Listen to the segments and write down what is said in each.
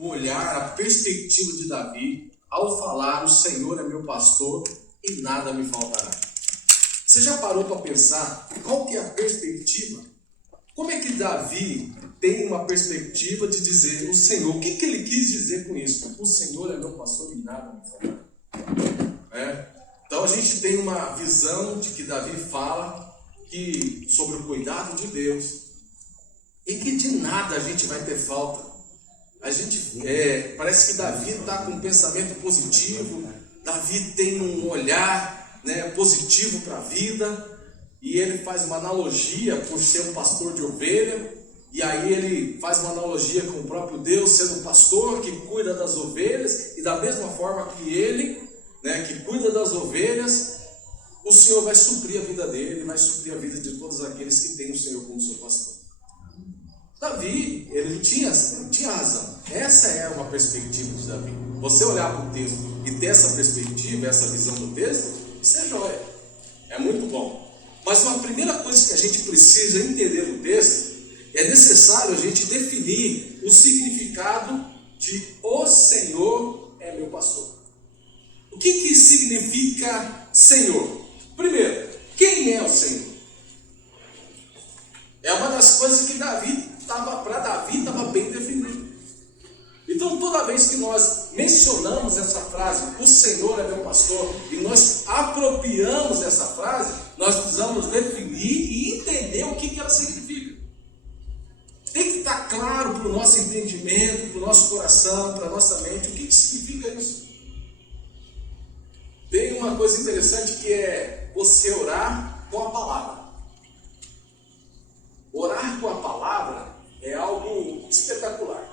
o olhar, a perspectiva de Davi ao falar: o Senhor é meu pastor e nada me faltará. Você já parou para pensar qual que é a perspectiva? Como é que Davi tem uma perspectiva de dizer o Senhor? O que ele quis dizer com isso? O Senhor é meu pastor e nada me faltará. Então a gente tem uma visão de que Davi fala sobre o cuidado de Deus e que de nada a gente vai ter falta. Parece que Davi está com um pensamento positivo, Davi tem um olhar, positivo para a vida, e ele faz uma analogia por ser um pastor de ovelha, e aí ele faz uma analogia com o próprio Deus sendo um pastor que cuida das ovelhas, e da mesma forma que ele, que cuida das ovelhas, o Senhor vai suprir a vida dele, vai suprir a vida de todos aqueles que têm o Senhor como seu pastor. Davi, ele tinha razão. Essa é uma perspectiva de Davi. Você olhar para o texto e ter essa perspectiva, essa visão do texto, isso é joia. É muito bom. Mas uma primeira coisa que a gente precisa entender no texto, é necessário a gente definir o significado de o Senhor é meu pastor. O que significa Senhor? Primeiro, quem é o Senhor? É uma das coisas que para Davi estava bem definido. Então toda vez que nós mencionamos essa frase, o Senhor é meu pastor, e nós apropriamos essa frase, nós precisamos definir e entender o que ela significa. Tem que estar claro para o nosso entendimento, para o nosso coração, para a nossa mente, o que significa isso. Tem uma coisa interessante que é você orar com a palavra. Orar com a palavra é algo espetacular.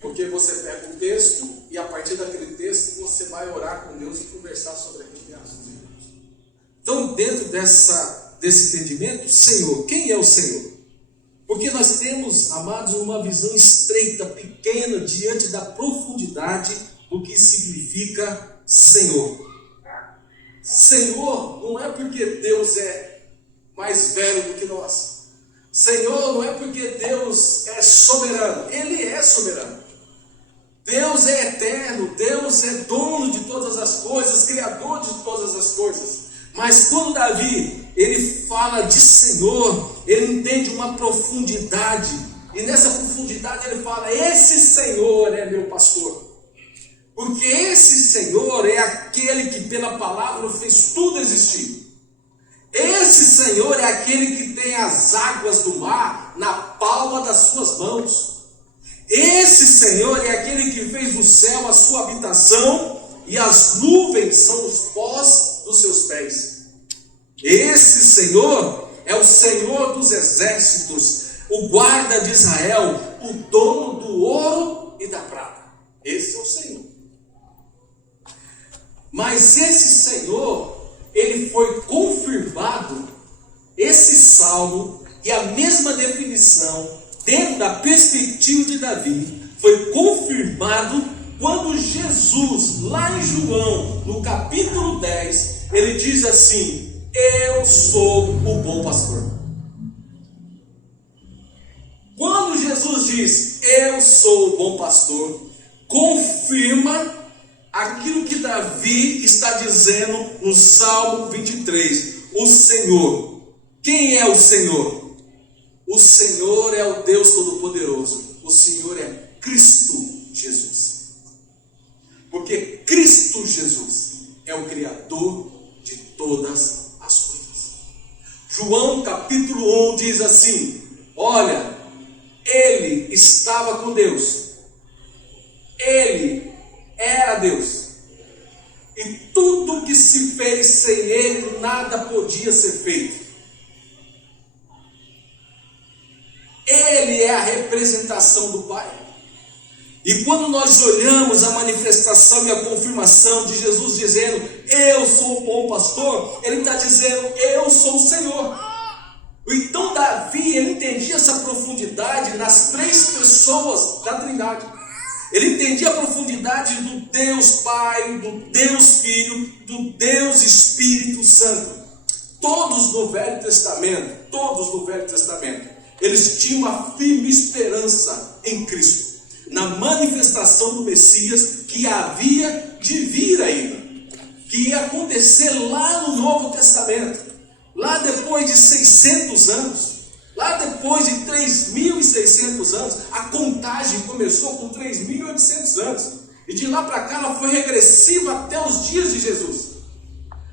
Porque você pega um texto e a partir daquele texto você vai orar com Deus e conversar sobre aquele assunto. Então, dentro desse entendimento, Senhor, quem é o Senhor? Porque nós temos, amados, uma visão estreita, pequena, diante da profundidade do que significa Senhor. Senhor não é porque Deus é mais velho do que nós. Senhor não é porque Deus é soberano. Ele é soberano. Deus é eterno. Deus é dono de todas as coisas, criador de todas as coisas. Mas quando Davi, ele fala de Senhor, ele entende uma profundidade. E nessa profundidade ele fala: esse Senhor é meu pastor. Porque esse Senhor é aquele que pela palavra fez tudo existir. Esse Senhor é aquele que tem as águas do mar na palma das suas mãos. Esse Senhor é aquele que fez do céu a sua habitação e as nuvens são os pós dos seus pés. Esse Senhor é o Senhor dos exércitos, o guarda de Israel, o dono do ouro e da prata. Esse é o Senhor. Mas esse Senhor, ele foi confirmado, esse salmo e a mesma definição, dentro da perspectiva de Davi, foi confirmado quando Jesus, lá em João, no capítulo 10, ele diz assim: eu sou o bom pastor. Quando Jesus diz, eu sou o bom pastor, confirma aquilo que Davi está dizendo no Salmo 23, o Senhor. Quem é o Senhor? O Senhor é o Deus Todo-Poderoso. O Senhor é Cristo Jesus. Porque Cristo Jesus é o Criador de todas as coisas. João capítulo 1 diz assim: olha, ele estava com Deus. Ele era Deus. E tudo que se fez sem ele, nada podia ser feito. Ele é a representação do Pai. E quando nós olhamos a manifestação e a confirmação de Jesus dizendo, eu sou o bom pastor, ele está dizendo, eu sou o Senhor. Então Davi, ele entendia essa profundidade nas três pessoas da Trindade. Ele entendia a profundidade do Deus Pai, do Deus Filho, do Deus Espírito Santo. Todos no Velho Testamento, eles tinham uma firme esperança em Cristo. na manifestação do Messias que havia de vir ainda, que ia acontecer lá no Novo Testamento, lá depois de 600 anos, lá depois de 3.600 anos. A contagem começou com 3.800 anos, e de lá para cá ela foi regressiva até os dias de Jesus.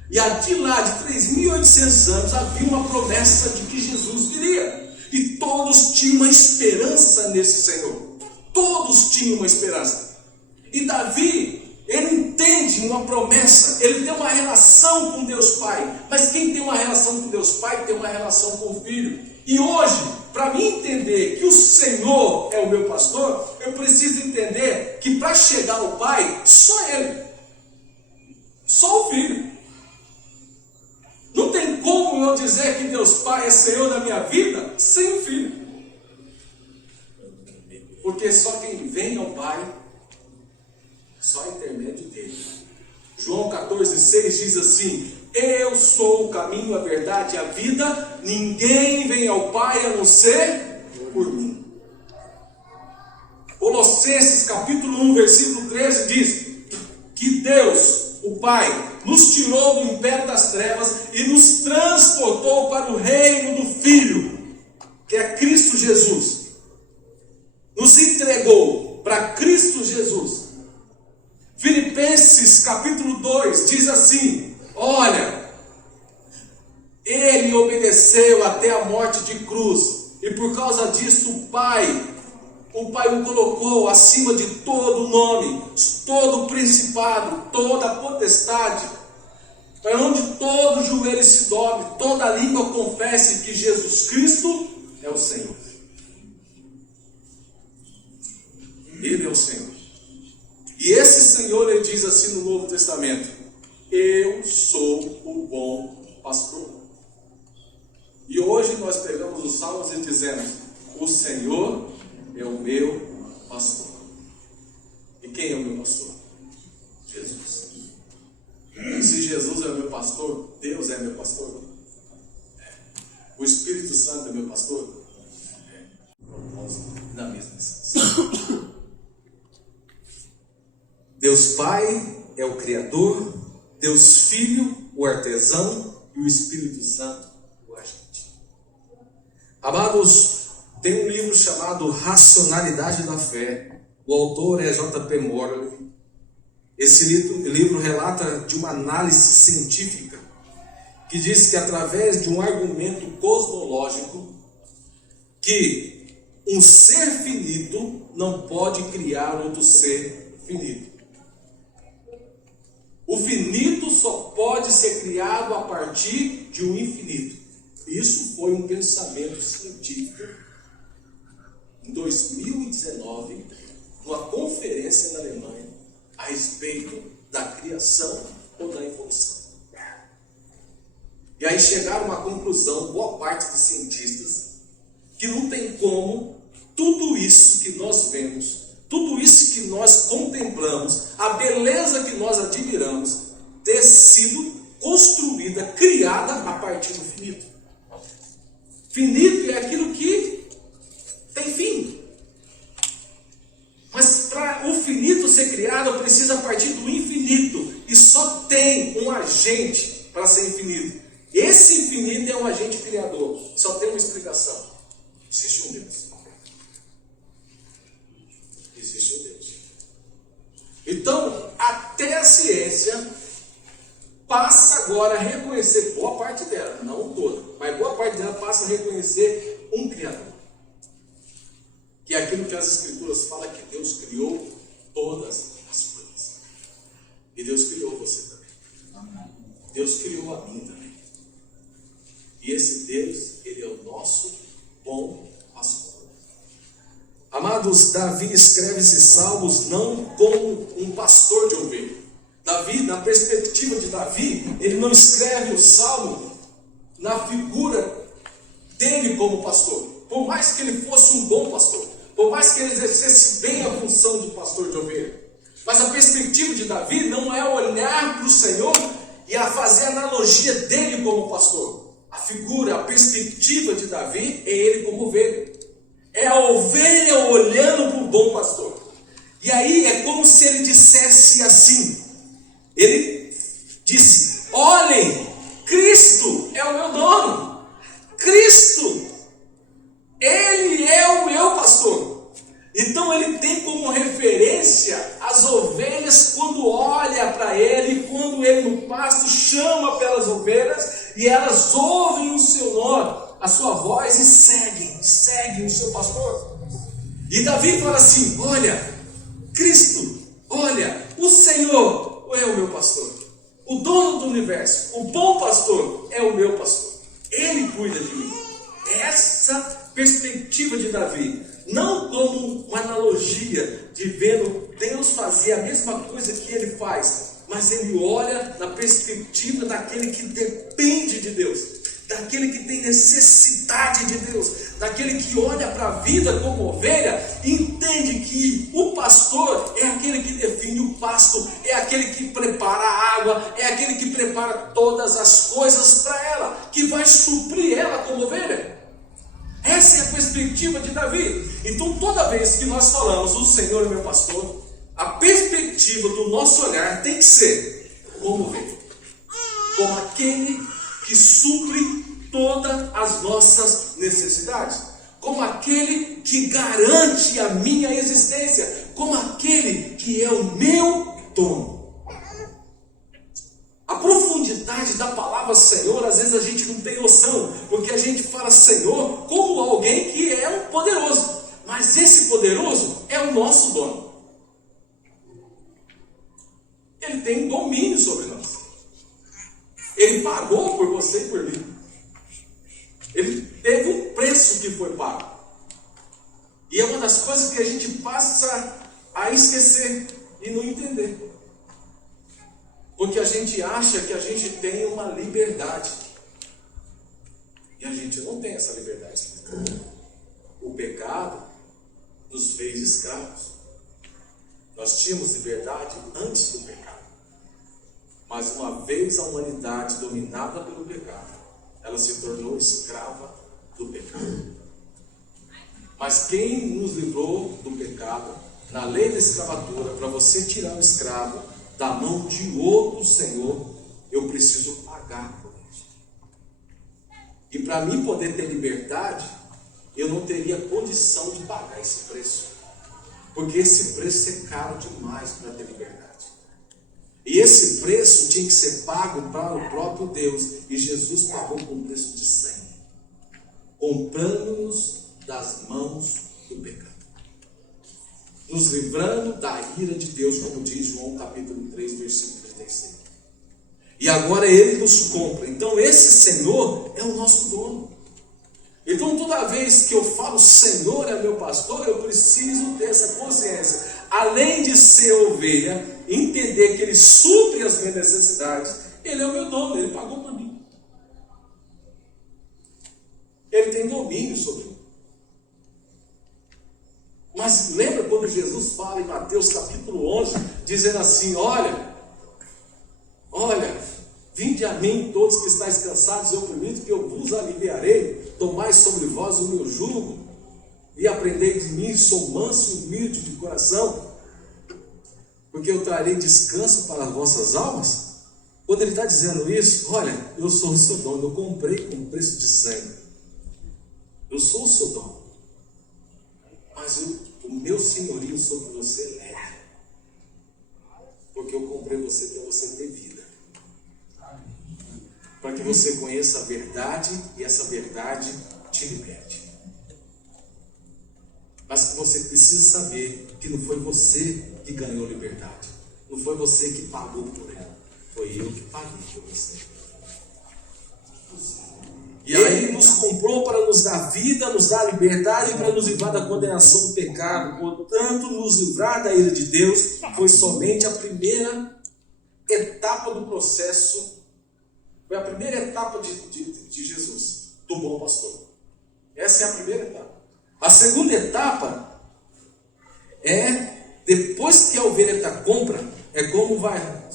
E de lá de 3.800 anos havia uma promessa de que Jesus viria, e todos tinham uma esperança nesse Senhor, todos tinham uma esperança. E Davi, ele entende uma promessa, ele tem uma relação com Deus Pai, mas quem tem uma relação com Deus Pai tem uma relação com o Filho. E hoje, para mim entender que o Senhor é o meu pastor, eu preciso entender que para chegar ao Pai, só Ele, só o Filho. Não tem como eu dizer que Deus Pai é Senhor da minha vida sem o Filho, porque só quem vem ao Pai, só intermédio dele. João 14,6 diz assim: eu sou o caminho, a verdade e a vida, ninguém vem ao Pai a não ser por mim. Colossenses capítulo 1, versículo 13 diz que Deus, o Pai, nos tirou do império das trevas e nos transportou para o reino do Filho, que é Cristo Jesus. Nos entregou para Cristo Jesus. Filipenses capítulo 2 diz assim: olha, ele obedeceu até a morte de cruz, e por causa disso o Pai o colocou acima de todo nome, todo principado, toda potestade, para onde todo joelho se dobre, toda língua confesse que Jesus Cristo é o Senhor. Ele é o Senhor. E esse Senhor, ele diz assim no Novo Testamento: eu sou o bom pastor. E hoje nós pegamos os salmos e dizemos: o Senhor é o meu pastor. E quem é o meu pastor? Jesus. E se Jesus é o meu pastor, Deus é meu pastor? O Espírito Santo é meu pastor? Na mesma essência. Deus Pai é o Criador, Deus Filho, o artesão, e o Espírito Santo, o agente. Amados, tem um livro chamado Racionalidade da Fé. O autor é J.P. Morley. Esse livro relata de uma análise científica que diz que, através de um argumento cosmológico, que um ser finito não pode criar outro ser finito. O finito só pode ser criado a partir de um infinito. Isso foi um pensamento científico em 2019, numa conferência na Alemanha, a respeito da criação ou da evolução. E aí chegaram a uma conclusão, boa parte dos cientistas, que não tem como tudo isso que nós vemos, tudo isso que nós contemplamos, a beleza que nós admiramos, ter sido construída, criada a partir do finito. Finito é aquilo que tem fim. Mas para o finito ser criado, precisa partir do infinito. E só tem um agente para ser infinito. Esse infinito é um agente criador. Só tem uma explicação: existe um Deus. Existe um Deus. Então, até a ciência passa agora a reconhecer, boa parte dela, não toda, mas boa parte dela passa a reconhecer um Criador. Que é aquilo que as Escrituras falam, que Deus criou todas as coisas. E Deus criou você também. Deus criou a mim também. E esse Deus, Ele é o nosso bom pastor. Amados, Davi escreve esses salmos não como um pastor de ovelha. Davi, na perspectiva de Davi, ele não escreve o salmo na figura dele como pastor. Por mais que ele fosse um bom pastor, por mais que ele exercesse bem a função de pastor de ovelha. Mas a perspectiva de Davi não é olhar para o Senhor e a fazer analogia dele como pastor. A figura, a perspectiva de Davi é ele como ovelha. É a ovelha olhando para o bom pastor. E aí é como se ele dissesse assim, ele disse: olhem, Cristo é o meu dono, Cristo, Ele é o meu pastor. Então ele tem como referência as ovelhas quando olha para ele, quando ele no pasto chama pelas ovelhas e elas ouvem o seu nome, a sua voz e seguem o seu pastor. E Davi fala assim: olha, Cristo, olha, o Senhor é o meu pastor, o dono do universo, o bom pastor é o meu pastor, Ele cuida de mim. Essa perspectiva de Davi, não como uma analogia de vendo Deus fazer a mesma coisa que ele faz, mas ele olha na perspectiva daquele que depende de Deus, daquele que tem necessidade de Deus, daquele que olha para a vida como ovelha e entende que o pastor é aquele que define o pasto, é aquele que prepara a água, é aquele que prepara todas as coisas para ela, que vai suprir ela como ovelha. Essa é a perspectiva de Davi. Então toda vez que nós falamos o Senhor é meu pastor, a perspectiva do nosso olhar tem que ser como ovelha, como aquele que supre todas as nossas necessidades, como aquele que garante a minha existência, como aquele que é o meu dono. A profundidade da palavra Senhor, às vezes a gente não tem noção, porque a gente fala Senhor como alguém que é um poderoso, mas esse poderoso é o nosso dono. Ele tem domínio sobre nós. Ele pagou por você e por mim. Ele teve um preço que foi pago. E é uma das coisas que a gente passa a esquecer e não entender. Porque a gente acha que a gente tem uma liberdade. E a gente não tem essa liberdade. O pecado nos fez escravos. Nós tínhamos liberdade antes do pecado. Mas uma vez a humanidade dominada pelo pecado, ela se tornou escrava do pecado. Mas quem nos livrou do pecado, na lei da escravatura, para você tirar o escravo da mão de outro senhor, eu preciso pagar por isso. E para mim poder ter liberdade, eu não teria condição de pagar esse preço, porque esse preço é caro demais para ter liberdade. E esse preço tinha que ser pago para o próprio Deus, e Jesus pagou com um preço de sangue, comprando-nos das mãos do pecado, nos livrando da ira de Deus, como diz João capítulo 3, versículo 36. E agora Ele nos compra. Então esse Senhor é o nosso dono. Então toda vez que eu falo Senhor é meu pastor, eu preciso ter essa consciência. Além de ser ovelha, entender que Ele supre as minhas necessidades, Ele é o meu dono, Ele pagou por mim. Ele tem domínio sobre mim. Mas lembra quando Jesus fala em Mateus capítulo 11, dizendo assim: olha, vinde a mim todos que estáis cansados e oprimidos, que eu vos aliviarei. Tomai sobre vós o meu jugo e aprendei de mim, sou manso e humilde de coração, porque eu trarei descanso para as vossas almas. Quando ele está dizendo isso, olha, eu sou o seu dono, eu comprei com preço de sangue, eu sou o seu dono, mas o meu senhorio sobre você é leve, porque eu comprei você para você ter vida, para que você conheça a verdade e essa verdade te liberte. Mas que você precisa saber que não foi você que ganhou liberdade, não foi você que pagou por ela, foi eu que paguei por você. E aí Ele nos comprou para nos dar vida, nos dar liberdade e para nos livrar da condenação do pecado. Portanto, nos livrar da ira de Deus foi somente a primeira etapa do processo. Foi a primeira etapa de Jesus, do bom pastor. Essa é a primeira etapa. A segunda etapa é, depois que a ovelha está compra, é como vai. Não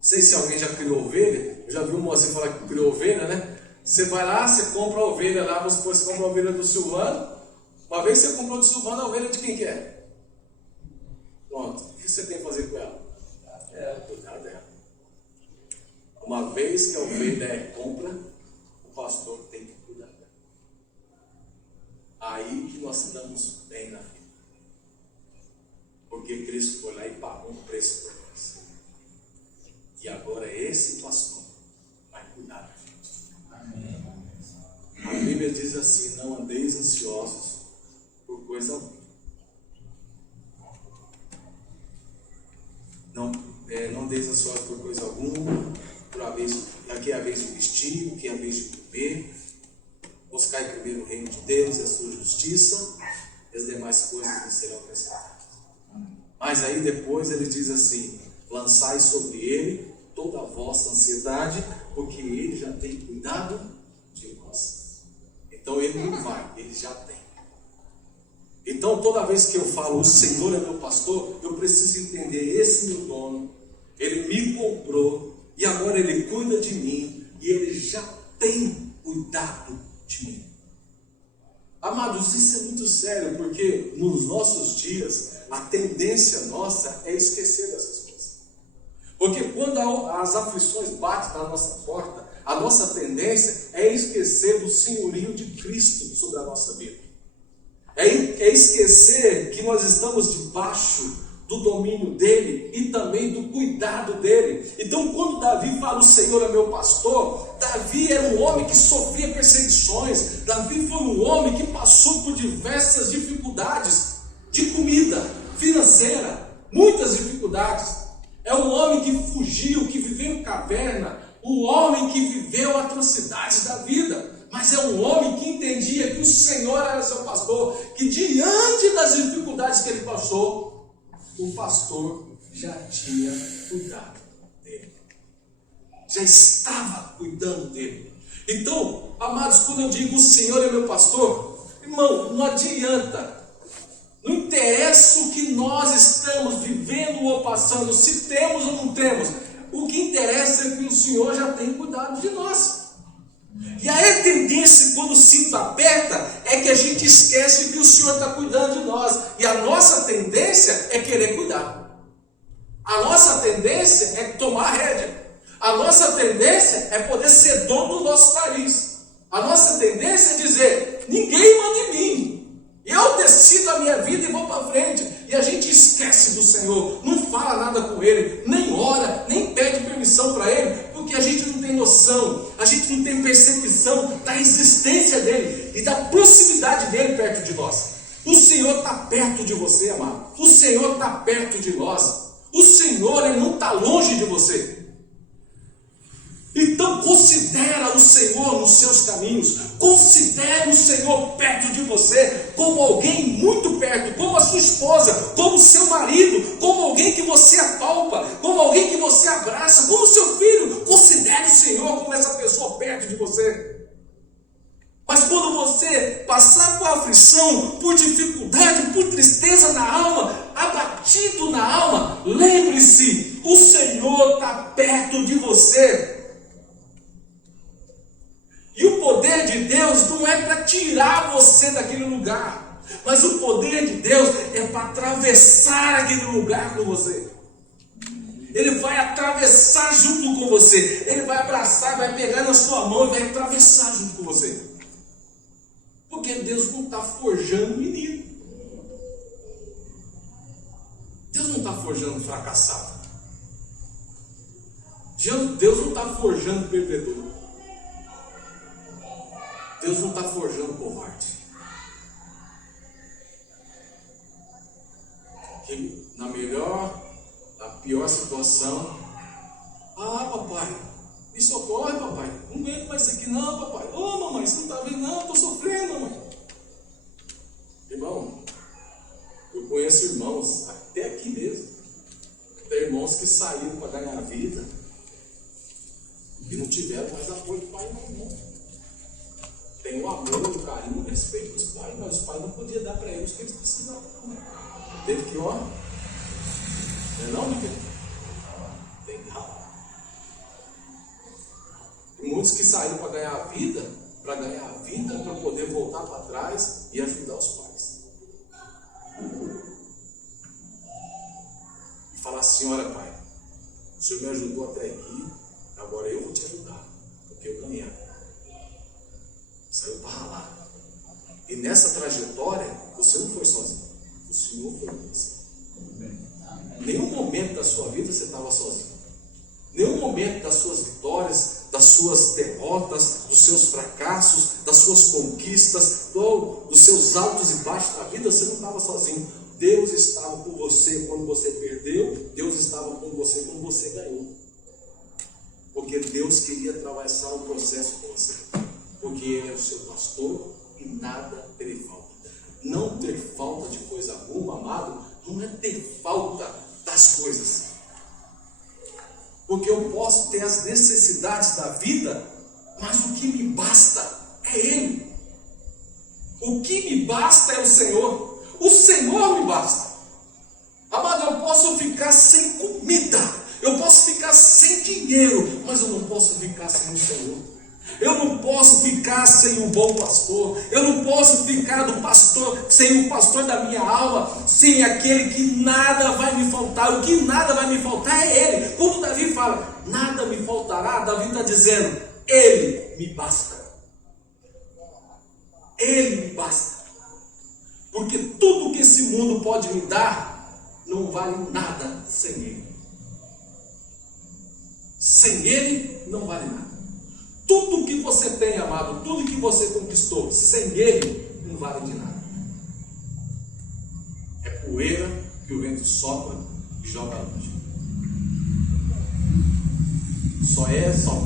sei se alguém já criou ovelha. Eu já vi o Moacir falar que criou ovelha, né? Você vai lá, você compra a ovelha lá, vamos supor, você compra a ovelha do Silvano. Uma vez você comprou do Silvano, a ovelha de quem que é? Pronto. O que você tem que fazer com ela? Cuidar dela. Uma vez que a ovelha é compra, o pastor tem que cuidar dela. Aí que nós estamos bem na vida. Porque Cristo foi lá e pagou um preço por nós. E agora esse pastor vai cuidar da gente. Amém. A Bíblia diz assim: não andeis ansiosos por coisa alguma. Não andeis ansiosos por coisa alguma, aqui é a vez de vestir, aqui é a vez de comer. Buscai primeiro o reino de Deus e a sua justiça, e as demais coisas lhes serão acrescentadas. Mas aí depois ele diz assim: lançai sobre ele toda a vossa ansiedade, porque ele já tem cuidado de nós. Então ele não vai, ele já tem. Então toda vez que eu falo o Senhor é meu pastor, eu preciso entender: esse meu dono, ele me comprou e agora ele cuida de mim e ele já tem cuidado de mim. Amados, isso é muito sério, porque nos nossos dias a tendência nossa é esquecer dessas coisas. Porque quando as aflições batem na nossa porta, a nossa tendência é esquecer do senhorio de Cristo sobre a nossa vida. É esquecer que nós estamos debaixo do domínio dele e também do cuidado dele. Então, quando Davi fala: o Senhor é meu pastor, Davi era um homem que sofria perseguições. Davi foi um homem que passou por diversas dificuldades de comida, financeira, muitas dificuldades. É um homem que fugiu, que viveu em caverna, um homem que viveu atrocidades da vida. Mas é um homem que entendia que o Senhor era seu pastor, que diante das dificuldades que ele passou, o pastor já tinha cuidado dele. Já estava cuidando dele. Então, amados, quando eu digo o Senhor é meu pastor, irmão, não adianta. Não interessa o que nós estamos vivendo ou passando, se temos ou não temos. O que interessa é que o Senhor já tem cuidado de nós. E a tendência, quando o cinto aperta, é que a gente esquece que o Senhor está cuidando de nós. E a nossa tendência é querer cuidar. A nossa tendência é tomar a rédea. A nossa tendência é poder ser dono do nosso nariz. A nossa tendência é dizer: ninguém manda em mim. Eu decido a minha vida e vou para frente. E a gente esquece do Senhor, não fala nada com Ele, nem ora, nem pede permissão para Ele, porque a gente não tem noção, a gente não tem percepção da existência dEle e da proximidade dEle perto de nós. O Senhor está perto de você, amado. O Senhor está perto de nós. O Senhor, Ele não está longe de você. Então considera o Senhor nos seus caminhos, considere o Senhor perto de você, como alguém muito perto, como a sua esposa, como o seu marido, como alguém que você apalpa, como alguém que você abraça, como o seu filho. Considere o Senhor como essa pessoa perto de você. Mas quando você passar por aflição, por dificuldade, por tristeza na alma, abatido na alma, lembre-se, o Senhor está perto de você. E o poder de Deus não é para tirar você daquele lugar, mas o poder de Deus é para atravessar aquele lugar com você. Ele vai atravessar junto com você. Ele vai abraçar, vai pegar na sua mão e vai atravessar junto com você. Porque Deus não está forjando menino. Deus não está forjando fracassado. Deus não está forjando perdedor. Deus não está forjando covarde. Que na pior situação: ah, papai, me socorre, papai, não aguento mais isso aqui não, papai. Ô, mamãe, você não está vendo não, estou sofrendo, mamãe. Irmão, eu conheço irmãos, até aqui mesmo, tem irmãos que saíram para ganhar a vida e não tiveram mais apoio do pai e irmão. Tem o amor, o carinho, o respeito dos pais, mas os pais não podiam dar para eles o que eles precisavam. Teve que, ó, não, meu filho? Tem que ralar. E muitos que saíram para ganhar a vida, para poder voltar para trás e ajudar os pais. Senhor me ajudou até aqui, agora eu vou te ajudar, porque eu ganhei. Saiu para ralar. E nessa trajetória, você não foi sozinho. O Senhor foi com você. Nenhum momento da sua vida você estava sozinho. Nenhum momento das suas vitórias, das suas derrotas, dos seus fracassos, das suas conquistas, dos seus altos e baixos da vida, você não estava sozinho. Deus estava com você quando você perdeu, Deus estava com você quando você ganhou. Porque Deus queria atravessar o processo com você. Porque Ele é o seu pastor e nada lhe falta. Não ter falta de coisa alguma, amado, não é ter falta das coisas. Porque eu posso ter as necessidades da vida, mas o que me basta é Ele. O que me basta é o Senhor. O Senhor me basta. Amado, eu posso ficar sem comida, eu posso ficar sem dinheiro, mas eu não posso ficar sem o Senhor. Eu não posso ficar sem um bom pastor. Eu não posso ficar sem o pastor da minha alma, sem aquele que nada vai me faltar. O que nada vai me faltar é Ele. Quando Davi fala, nada me faltará, Davi está dizendo, Ele me basta. Ele me basta. Porque tudo que esse mundo pode me dar, não vale nada sem Ele. Sem Ele, não vale nada. Tudo que você tem, amado, tudo que você conquistou, sem Ele, não vale de nada. É poeira que o vento sopra e joga longe. Só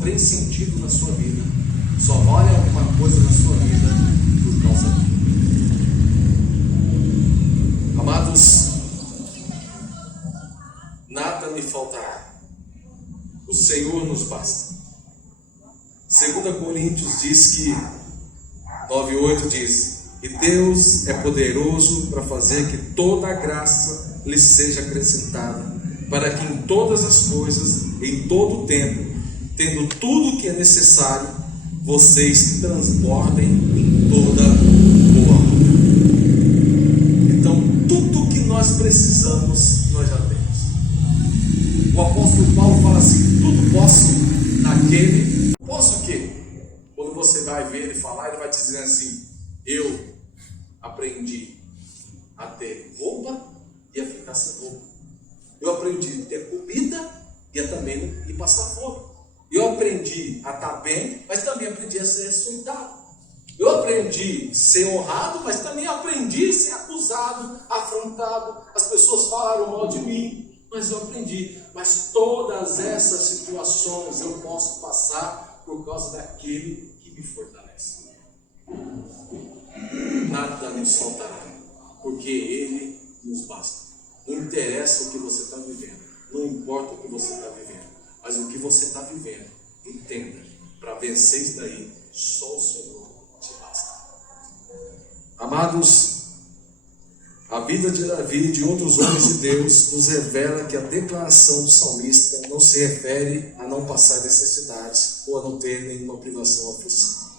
tem sentido na sua vida, só vale alguma coisa na sua vida por causa dele. Amados, nada me faltará. O Senhor nos basta. 2 Coríntios diz que 9:8 diz: e Deus é poderoso para fazer que toda a graça lhe seja acrescentada, para que em todas as coisas, em todo o tempo, tendo tudo o que é necessário, vocês transbordem em toda boa obra. Então, tudo que nós precisamos, nós já temos. O apóstolo Paulo fala assim: tudo posso naquele. Posso o quê? Quando você vai ver ele falar, ele vai te dizer assim: eu aprendi a ter roupa e a ficar sem roupa. Eu aprendi a ter comida e a também ir passar fome. Eu aprendi a estar bem, mas também aprendi a ser açoitado. Eu aprendi a ser honrado, mas também aprendi a ser acusado, afrontado. As pessoas falaram mal de mim, mas eu aprendi. Mas todas essas situações eu posso passar por causa daquele que me fortalece. Nada nos faltará, porque Ele nos basta. Não interessa o que você está vivendo, não importa o que você está vivendo, mas o que você está vivendo, entenda, para vencer isso daí, só o Senhor te basta. Amados, a vida de Davi e de outros homens de Deus nos revela que a declaração do salmista não se refere a não passar necessidades ou a não ter nenhuma privação ou aflição,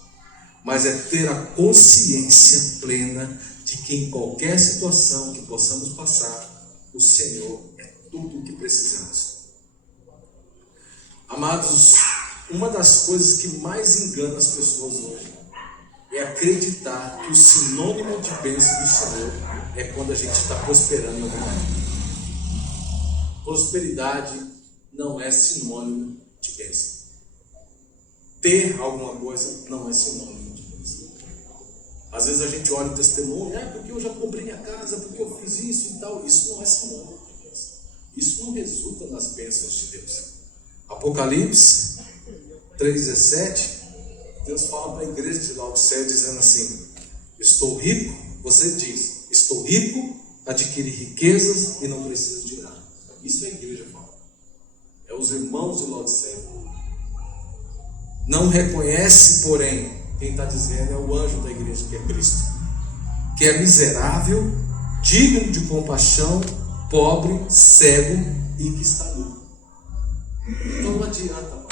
mas é ter a consciência plena de que em qualquer situação que possamos passar, o Senhor é tudo o que precisamos. Amados, uma das coisas que mais engana as pessoas hoje é acreditar que o sinônimo de bênção do Senhor é quando a gente está prosperando em alguma coisa. Prosperidade não é sinônimo de bênção. Ter alguma coisa não é sinônimo de bênção. Às vezes a gente olha o testemunho, porque eu já comprei minha casa, porque eu fiz isso e tal. Isso não é sinônimo de bênção. Isso não resulta nas bênçãos de Deus. Apocalipse 3,17, Deus fala para a igreja de Laodiceia dizendo assim: estou rico, você diz, estou rico, adquiri riquezas e não preciso de nada. Isso é a igreja fala. É os irmãos de Laodiceia. Não reconhece, porém, quem está dizendo é o anjo da igreja, que é Cristo, que é miserável, digno de compaixão, pobre, cego e que está nu. Então não adianta, mano.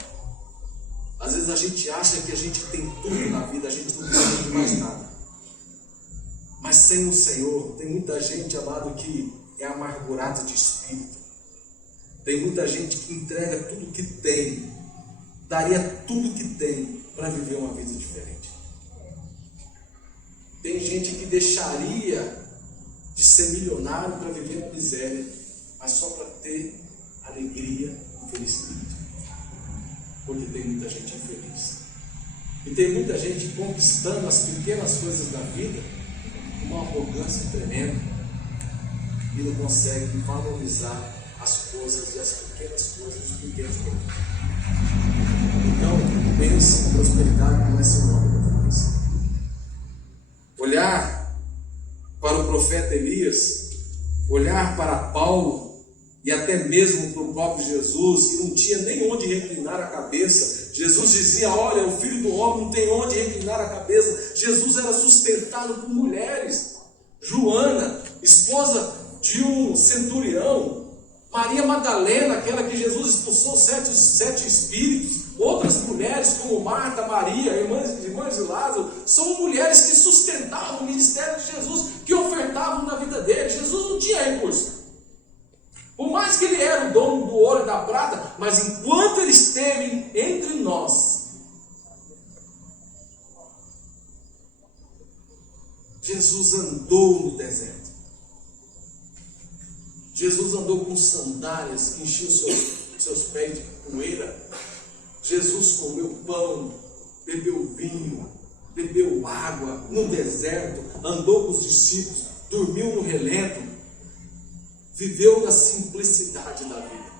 Às vezes a gente acha que a gente tem tudo na vida, a gente não precisa de mais nada. Mas sem o Senhor, tem muita gente, amado, que é amargurado de espírito. Tem muita gente que entrega tudo que tem, daria tudo que tem para viver uma vida diferente. Tem gente que deixaria de ser milionário para viver na miséria, mas só para ter alegria e felicidade. Porque tem muita gente infeliz. E tem muita gente conquistando as pequenas coisas da vida com uma arrogância tremenda e não consegue valorizar as coisas e as pequenas coisas que Deus tem. Então, pense, prosperidade não é seu nome da cabeça. Olhar para o profeta Elias, olhar para Paulo e até mesmo para o próprio Jesus, que não tinha nem onde reclinar a cabeça. Jesus dizia: olha, o filho do homem não tem onde reclinar a cabeça. Jesus era sustentado por mulheres. Joana, esposa de um centurião. Maria Madalena, aquela que Jesus expulsou sete espíritos. Outras mulheres como Marta, Maria, irmãs de Lázaro, são mulheres que sustentavam o ministério de Jesus, que ofertavam na vida dele. Jesus não tinha recurso. Por mais que ele era o dono do ouro e da prata, mas enquanto ele esteve entre nós, Jesus andou no deserto. Jesus andou com sandálias que enchiam seus pés de poeira. Jesus comeu pão, bebeu vinho, bebeu água no deserto, andou com os discípulos, dormiu no relento, viveu na simplicidade da vida.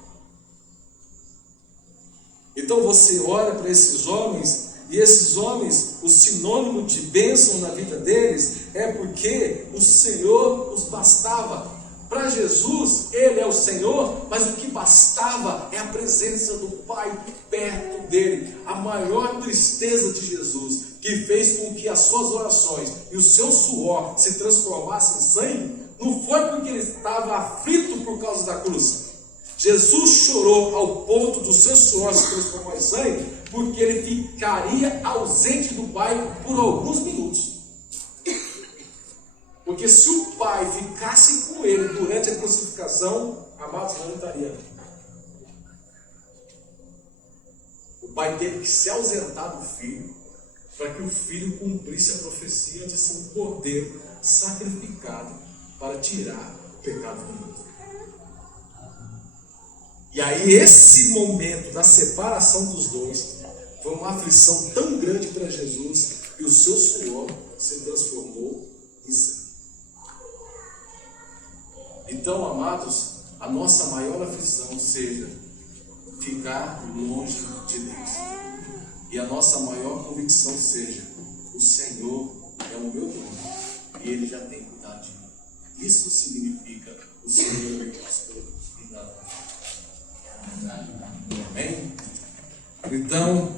Então você olha para esses homens, e esses homens, o sinônimo de bênção na vida deles é porque o Senhor os bastava. Para Jesus, Ele é o Senhor, mas o que bastava é a presença do Pai perto dele. A maior tristeza de Jesus, que fez com que as suas orações e o seu suor se transformassem em sangue, não foi porque ele estava aflito por causa da cruz. Jesus chorou ao ponto do seu suor se transformar em sangue, porque ele ficaria ausente do Pai por alguns minutos. Porque se o Pai ficasse com ele durante a crucificação, amados, não estaria. O Pai teve que se ausentar do Filho, para que o Filho cumprisse a profecia de ser um cordeiro sacrificado para tirar o pecado do mundo. E aí esse momento da separação dos dois foi uma aflição tão grande para Jesus, que o seu suor se transformou em sangue. Então, amados, a nossa maior aflição seja ficar longe de Deus. E a nossa maior convicção seja: o Senhor é o meu dono e Ele já tem cuidado de mim. Isso significa: o Senhor é meu pastor e nada mais. Amém? Então,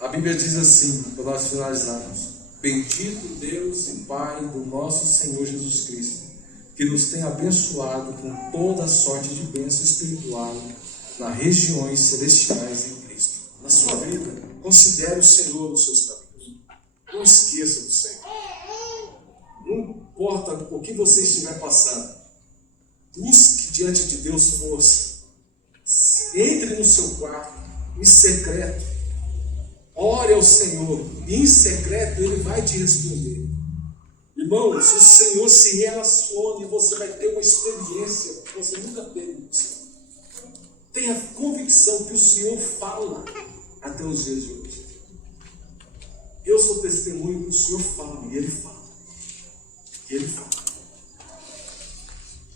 a Bíblia diz assim, para nós finalizarmos: bendito Deus e Pai do nosso Senhor Jesus Cristo, que nos tem abençoado com toda sorte de bênção espiritual nas regiões celestiais em Cristo. Na sua vida, considere o Senhor nos seus caminhos. Não esqueça do Senhor. Não importa o que você estiver passando, busque diante de Deus força. Entre no seu quarto, em secreto. Ore ao Senhor, e em secreto Ele vai te responder. Irmãos, o Senhor se relaciona e você vai ter uma experiência que você nunca teve com o Senhor. Tenha convicção que o Senhor fala até os dias de hoje. Eu sou testemunho que o Senhor fala, e Ele fala. E Ele fala.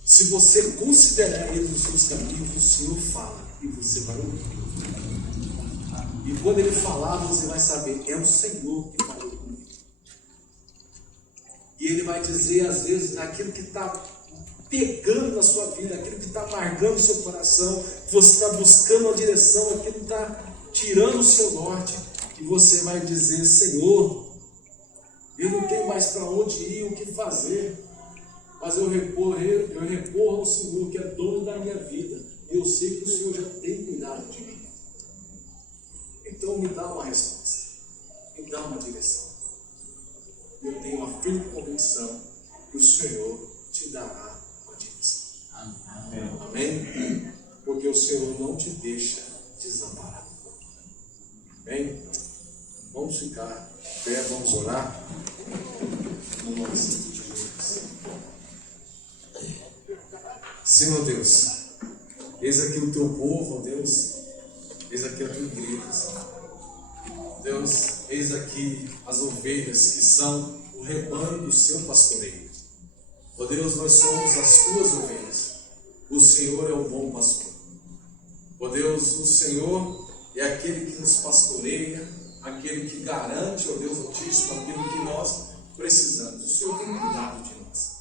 Se você considerar Ele nos seus caminhos, o Senhor fala e você vai ouvir. E quando Ele falar, você vai saber: é o Senhor que falou comigo. E Ele vai dizer, às vezes, aquilo que está pegando na sua vida, aquilo que está amargando o seu coração, que você está buscando a direção, aquilo que está tirando o seu norte, e você vai dizer: Senhor, eu não tenho mais para onde ir, o que fazer, mas eu recorro ao Senhor, que é dono da minha vida, e eu sei que o Senhor já tem cuidado de mim. Então me dá uma resposta, me dá uma direção. Eu tenho uma firme convicção que o Senhor te dará uma direção. Amém? Porque porque o Senhor não te deixa desamparado. Bem, vamos ficar em pé, vamos orar. No nome de Jesus. Senhor Deus, eis aqui o teu povo, ó Deus, eis aqui a tua igreja, Senhor. Deus, eis aqui as ovelhas que são o rebanho do seu pastoreio. Ó Deus, nós somos as tuas ovelhas. O Senhor é o bom pastor. Ó Deus, o Senhor é aquele que nos pastoreia, aquele que garante, ó Deus Altíssimo, aquilo que nós precisamos. O Senhor tem cuidado de nós.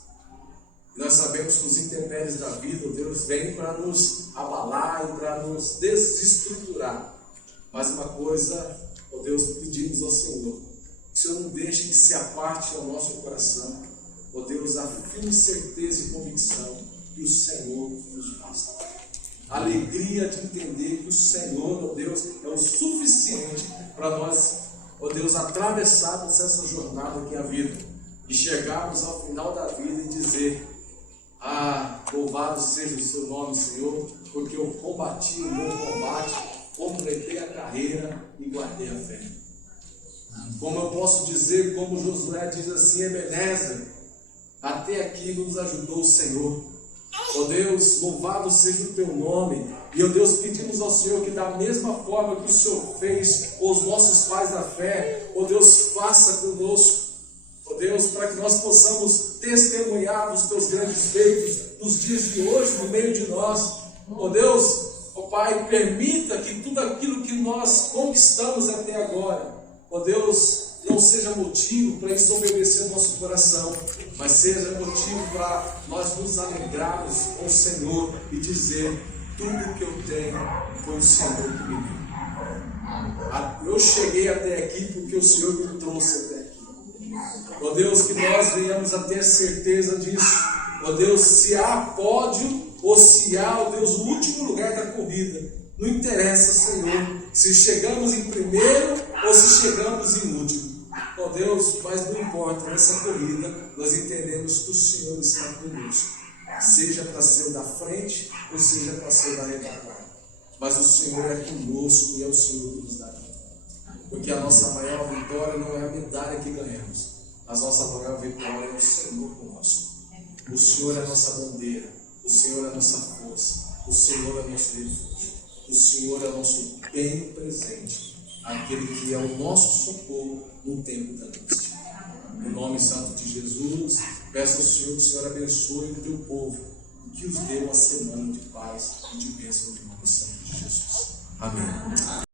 E nós sabemos que os intempéries da vida, ó Deus, vêm para nos abalar e para nos desestruturar. Mas uma coisa, ó Deus, pedimos ao Senhor, que o Senhor não deixe que se aparte ao nosso coração, ó Deus, a firme certeza e convicção que o Senhor nos basta. A alegria de entender que o Senhor, ó Deus, é o suficiente para nós, ó Deus, atravessarmos essa jornada que é a vida e chegarmos ao final da vida e dizer: ah, louvado seja o seu nome, Senhor, porque eu combati o meu combate, completei a carreira e guardei a fé. Como eu posso dizer, como Josué diz assim: Ebenezer, até aqui nos ajudou o Senhor. Ó Deus, louvado seja o teu nome. E, ó Deus, pedimos ao Senhor que da mesma forma que o Senhor fez com os nossos pais da fé, ó Deus, faça conosco. Ó Deus, para que nós possamos testemunhar dos teus grandes feitos nos dias de hoje, no meio de nós. Ó Deus, ó Pai, permita que tudo aquilo que nós conquistamos até agora, ó Deus, não seja motivo para ensoberbecer o nosso coração, mas seja motivo para nós nos alegrarmos com o Senhor e dizer: tudo que eu tenho foi o Senhor que me deu. Eu cheguei até aqui porque o Senhor me trouxe até aqui. Ó Deus, que nós venhamos a ter certeza disso. Ó Deus, se há pódio ou se há, ó Deus, o último lugar da corrida, não interessa, Senhor, se chegamos em primeiro ou se chegamos em último. Ó Deus, mas não importa, nessa corrida nós entendemos que o Senhor está conosco, seja para ser o da frente ou seja para ser o da retaguarda, mas o Senhor é conosco e é o Senhor que nos dá vida, porque a nossa maior vitória não é a medalha que ganhamos, a nossa maior vitória é o Senhor conosco. O Senhor é a nossa bandeira, o Senhor é a nossa força, o Senhor é o nosso refúgio, o Senhor é o nosso bem presente, aquele que é o nosso socorro no tempo da angústia. No nome santo de Jesus, peço ao Senhor que o Senhor abençoe o teu povo e que os dê uma semana de paz e de bênção no nome santo de Jesus. Amém.